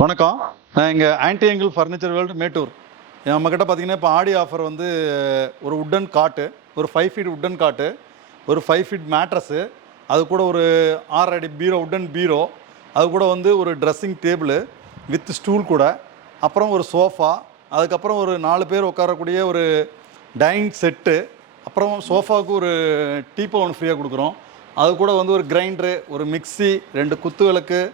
வணக்கம். நான் இங்கே anti angle furniture world Mettur. நம்மக்கிட்ட பார்த்தீங்கன்னா இப்போ ஆடி ஆஃபர் வந்து ஒரு உட்டன் காட்டு, ஒரு 5 ஃபீட் உட்டன் காட்டு, ஒரு 5 ஃபீட் மேட்ரஸு, அது கூட ஒரு 6 அடி பீரோ, உட்டன் பீரோ, அது கூட வந்து ஒரு ட்ரெஸ்ஸிங் டேபிள் வித் ஸ்டூல் கூட, அப்புறம் ஒரு சோஃபா, அதுக்கப்புறம் ஒரு 4 பேர் உட்காரக்கூடிய ஒரு டைனிங் செட்டு, அப்புறம் சோஃபாவுக்கு ஒரு டீப்போ ஒன்று ஃப்ரீயாக கொடுக்குறோம். அது கூட வந்து ஒரு கிரைண்டரு, ஒரு மிக்சி, 2 குத்து விளக்கு,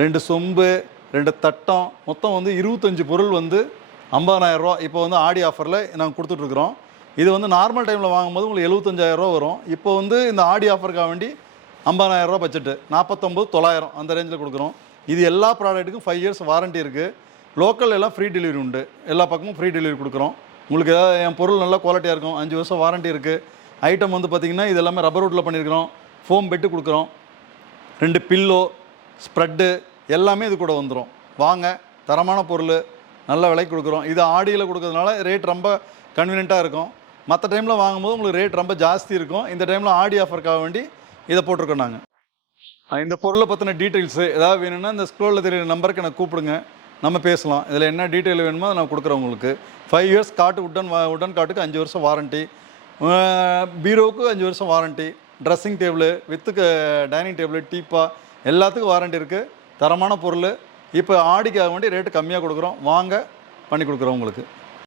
2 சொம்பு, 2 தட்டம், மொத்தம் வந்து 25 பொருள் வந்து 50,000 ரூபா. இப்போ வந்து ஆடி ஆஃபரில் நாங்கள் கொடுத்துட்ருக்குறோம். இது வந்து நார்மல் டைமில் வாங்கும்போது உங்களுக்கு 75,000 ரூபா வரும். இப்போ வந்து இந்த ஆடி ஆஃபருக்காக வேண்டி 50,000 ரூபா பட்ஜெட்டு, 49,900 அந்த ரேஞ்சில் கொடுக்குறோம். இது எல்லா ப்ராடக்ட்டுக்கும் 5 இயர்ஸ் வாரண்ட்டி இருக்குது. லோக்கல் எல்லாம் ஃப்ரீ டெலிவரி உண்டு. எல்லா பக்கமும் ஃப்ரீ டெலிவரி கொடுக்குறோம். உங்களுக்கு ஏதாவது என் பொருள் நல்லா குவாலிட்டியாக இருக்கும். 5 வருஷம் வாரண்ட்டி இருக்குது. ஐட்டம் வந்து பார்த்திங்கன்னா இது எல்லாமே ரப்பர் வுட்டில் பண்ணியிருக்கிறோம். ஃபோம் பெட்டு கொடுக்குறோம். 2 பில்லோ, ஸ்ப்ரெட்டு எல்லாமே இது கூட வந்துடும். வாங்க, தரமான பொருள், நல்ல விலைக்கு கொடுக்குறோம். இது ஆடியில் கொடுக்கறதுனால ரேட் ரொம்ப கன்வீனியண்ட்டாக இருக்கும். மற்ற டைமில் வாங்கும்போது உங்களுக்கு ரேட் ரொம்ப ஜாஸ்தி இருக்கும். இந்த டைமில் ஆடி ஆஃபருக்காக வேண்டி இதை போட்டிருக்கோம் நாங்கள். இந்த பொருளை பற்றின டீட்டெயில்ஸு ஏதாவது வேணும்னா இந்த ஸ்க்ரோலில் தெரியுற நம்பருக்கு எனக்கு கூப்பிடுங்க, நம்ம பேசலாம். இதில் என்ன டீட்டெயில் வேணுமோ அதை நான் கொடுக்குறேன் உங்களுக்கு. 5 இயர்ஸ் காட்டு, உட்டன் காட்டுக்கு 5 வருஷம் வாரண்ட்டி, பீரோவுக்கு 5 வருஷம் warranty, dressing table with dining table, டீப்பா எல்லாத்துக்கும் வாரண்ட்டி இருக்குது. தரமான பொருள். இப்போ ஆடிக்காக வேண்டி ரேட்டு கம்மியாக கொடுக்குறோம். வாங்க, பண்ணி கொடுக்குறோம் உங்களுக்கு.